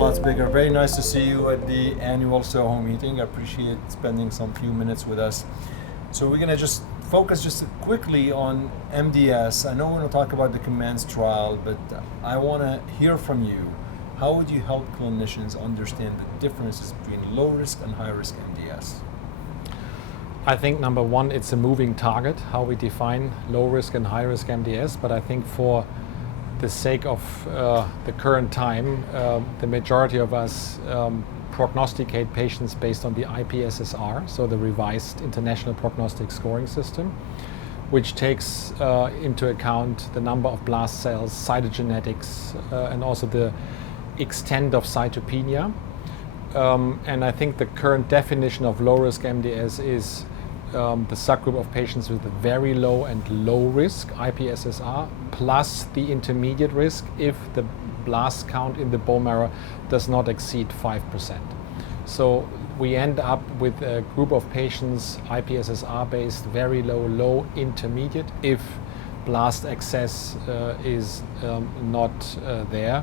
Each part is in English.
Platzbecker. Very nice to see you at the annual SOHO meeting. I appreciate spending some few minutes with us. So we're going to just focus just quickly on MDS. I know we're going to talk about the COMMANDS trial, but I want to hear from you. How would you help clinicians understand the differences between low risk and high risk MDS? I think number one, it's a moving target, how we define low risk and high risk MDS, but I think for the sake of the current time, the majority of us prognosticate patients based on the IPSS-R, so the revised International Prognostic Scoring System, which takes into account the number of blast cells, cytogenetics, and also the extent of cytopenia. And I think the current definition of low-risk MDS is the subgroup of patients with a very low and low risk IPSS-R plus the intermediate risk if the blast count in the bone marrow does not exceed 5%. So we end up with a group of patients IPSS-R based, very low, low, intermediate if blast excess is not there.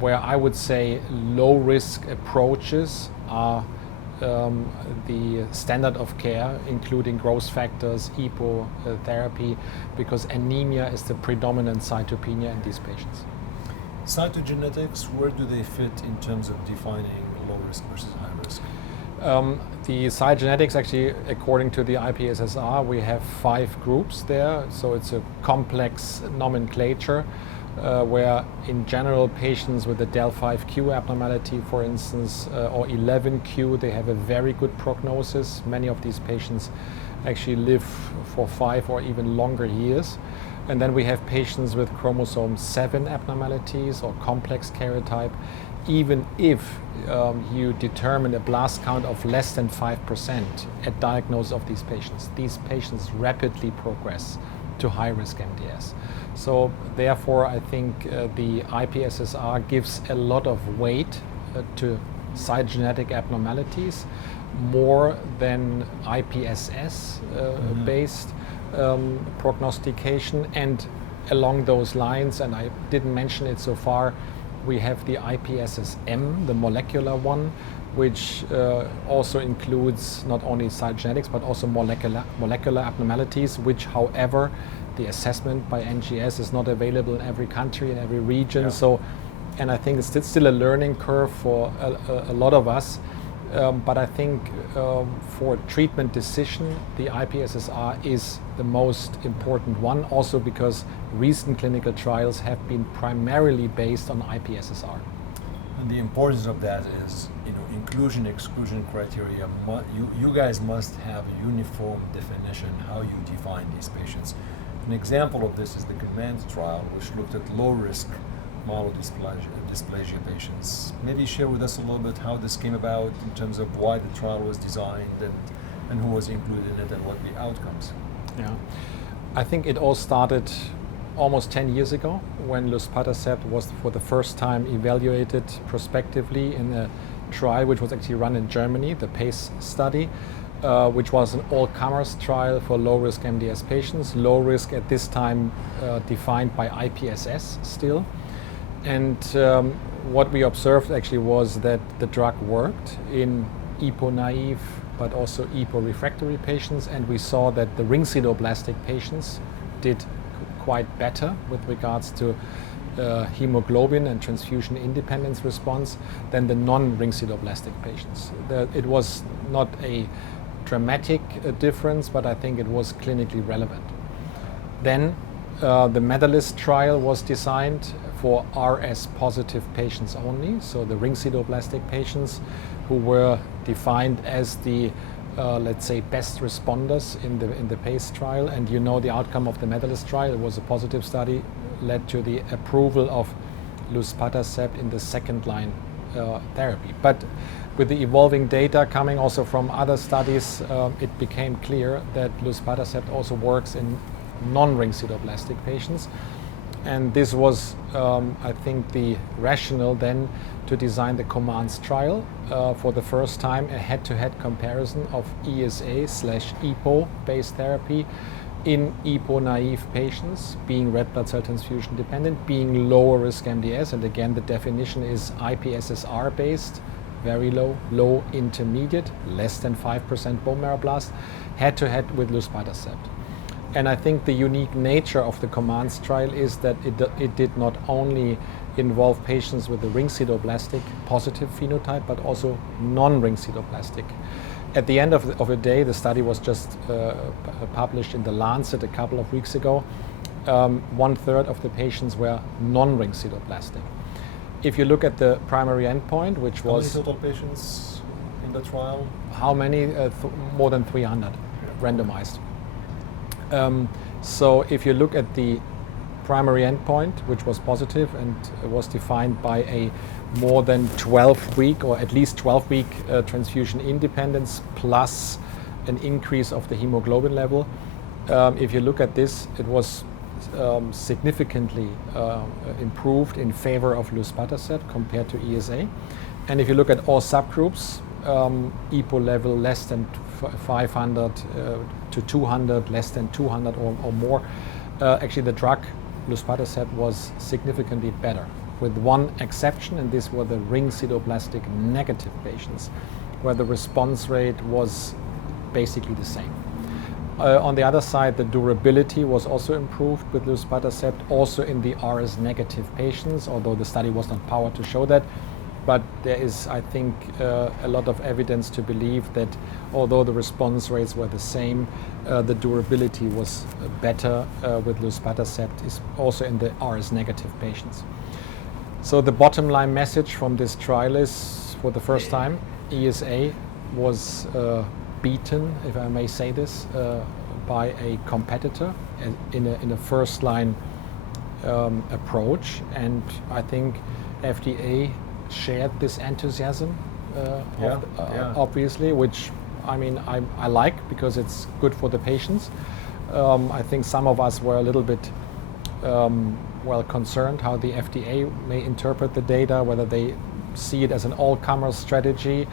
Where I would say low risk approaches are the standard of care, including growth factors, EPO therapy, because anemia is the predominant cytopenia in these patients. Cytogenetics, where do they fit in terms of defining low risk versus high risk? The cytogenetics, actually, according to the IPSS-R, we have 5 groups there, so it's a complex nomenclature. Where in general patients with a del5Q abnormality, for instance, or 11Q, they have a very good prognosis. Many of these patients actually live for 5 or even longer years. And then we have patients with chromosome 7 abnormalities or complex karyotype. Even if you determine a blast count of less than 5% at diagnosis of these patients rapidly progress to high-risk MDS. So therefore, I think the IPSS-R gives a lot of weight to cytogenetic abnormalities, more than IPSS-based prognostication. And along those lines, and I didn't mention it so far, we have the IPSS-M, the molecular one, which also includes not only cytogenetics but also molecular abnormalities, which, however, the assessment by NGS is not available in every country, in every region. Yeah. So, and I think it's still a learning curve for a lot of us. But I think for treatment decision, the IPSS-R is the most important one, also because recent clinical trials have been primarily based on IPSS-R. And the importance of that is, inclusion, exclusion criteria. You guys must have a uniform definition how you define these patients. An example of this is the COMMANDS trial, which looked at low-risk myelodysplasia patients. Maybe share with us a little bit how this came about in terms of why the trial was designed and who was included in it and what the outcomes. Yeah, I think it all started almost 10 years ago when luspatercept was for the first time evaluated prospectively in a trial which was actually run in Germany, the PACE study, which was an all-comers trial for low-risk MDS patients. Low risk at this time defined by IPSS still. And what we observed actually was that the drug worked in EPO-naive but also EPO-refractory patients, and we saw that the ring sideroblastic patients did quite better with regards to hemoglobin and transfusion independence response than the non-ring sideroblastic patients. It was not a dramatic difference, but I think it was clinically relevant. Then the MEDALIST trial was designed for RS positive patients only, so the ring sideroblastic patients who were defined as the let's say best responders in the PACE trial. And the outcome of the MEDALIST trial, it was a positive study, led to the approval of luspatercept in the second-line therapy. But with the evolving data coming also from other studies, it became clear that luspatercept also works in non-ring sideroblastic patients. And this was, I think, the rationale then to design the COMMANDS trial for the first time, a head-to-head comparison of ESA/EPO based therapy in EPO-naive patients, being red blood cell transfusion dependent, being lower risk MDS, and again the definition is IPSS-R based, very low, low, intermediate, less than 5% bone marrow blast, head-to-head with luspatercept. And I think the unique nature of the COMMANDS trial is that it did not only involve patients with the ring sideroblastic positive phenotype, but also non-ring sideroblastic. At the end of the day, the study was just published in The Lancet a couple of weeks ago. 1/3 of the patients were non-ring sideroblastic. If you look at the primary endpoint, which was... How many total patients in the trial? How many? More than 300 randomized. So if you look at the primary endpoint, which was positive and was defined by a more than 12-week or at least 12-week transfusion independence plus an increase of the hemoglobin level, if you look at this, it was significantly improved in favor of luspatercept compared to ESA. And if you look at all subgroups, EPO level less than 500 to 200, less than 200 or more, actually the drug luspatercept was significantly better, with one exception, and these were the ring sideroblastic negative patients, where the response rate was basically the same. On the other side, the durability was also improved with luspatercept, also in the RS negative patients, although the study was not powered to show that. But there is, I think, a lot of evidence to believe that although the response rates were the same, the durability was better with luspatercept, is also in the RS negative patients. So the bottom line message from this trial is, for the first time, ESA was beaten, if I may say this, by a competitor in a first line approach, and I think FDA shared this enthusiasm, obviously, which I mean I like, because it's good for the patients. I think some of us were a little bit concerned how the FDA may interpret the data, whether they see it as an all-comers strategy.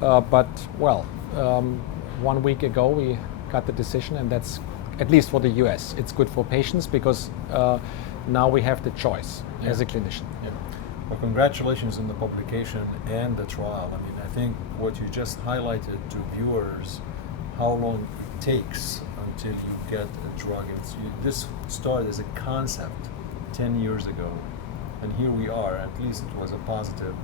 But 1 week ago we got the decision, and that's, at least for the US, it's good for patients, because now we have the choice as a clinician. Yeah. Well, congratulations on the publication and the trial. I mean, I think what you just highlighted to viewers, how long it takes until you get a drug. This started as a concept 10 years ago, and here we are. At least it was a positive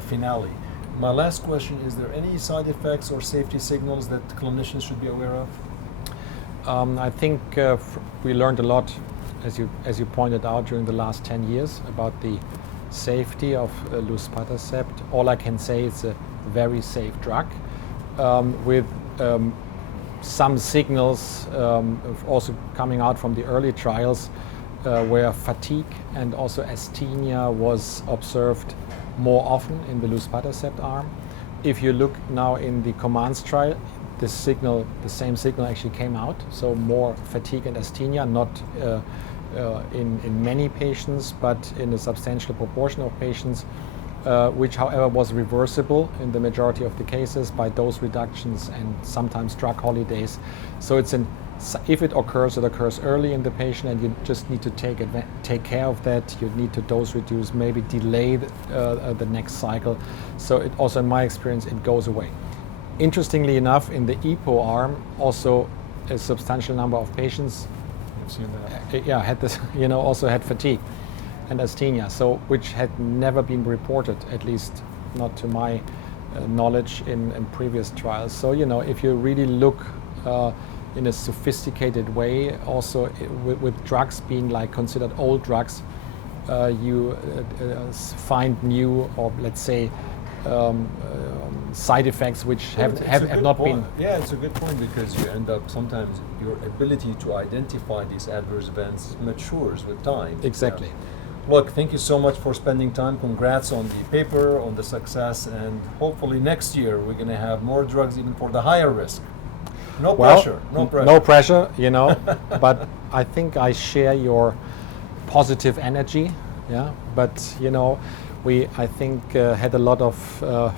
finale. My last question, is there any side effects or safety signals that clinicians should be aware of? I think we learned a lot, as you pointed out, during the last 10 years about the safety of luspatercept. All I can say is a very safe drug, with some signals also coming out from the early trials, where fatigue and also asthenia was observed more often in the luspatercept arm. If you look now in the COMMANDS trial, the same signal actually came out, so more fatigue and asthenia, not in many patients, but in a substantial proportion of patients, which however was reversible in the majority of the cases by dose reductions and sometimes drug holidays. So if it occurs, it occurs early in the patient, and you just need to take care of that. You need to dose reduce, maybe delay the next cycle. So it also, in my experience, it goes away. Interestingly enough, in the EPO arm, also a substantial number of patients had this, also had fatigue and asthenia, so which had never been reported, at least not to my knowledge, in previous trials. So if you really look in a sophisticated way, also with drugs being considered old drugs, you find new, or let's say side effects which have not been. Yeah, it's a good point, because you end up sometimes your ability to identify these adverse events matures with time. Exactly. Yeah. Look, thank you so much for spending time. Congrats on the paper, on the success, and hopefully next year we're going to have more drugs even for the higher risk. No pressure. No pressure, but I think I share your positive energy. Yeah, but we, I think, had a lot of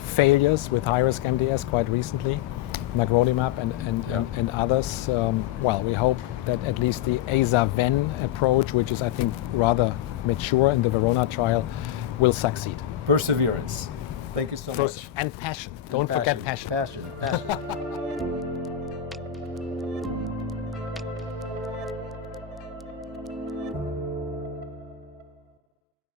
failures with high-risk MDS quite recently, magrolimab and others. Well, we hope that at least the AZA-VEN approach, which is I think rather mature in the Verona trial, will succeed. Perseverance. Thank you so much. And passion. Don't forget passion. Passion.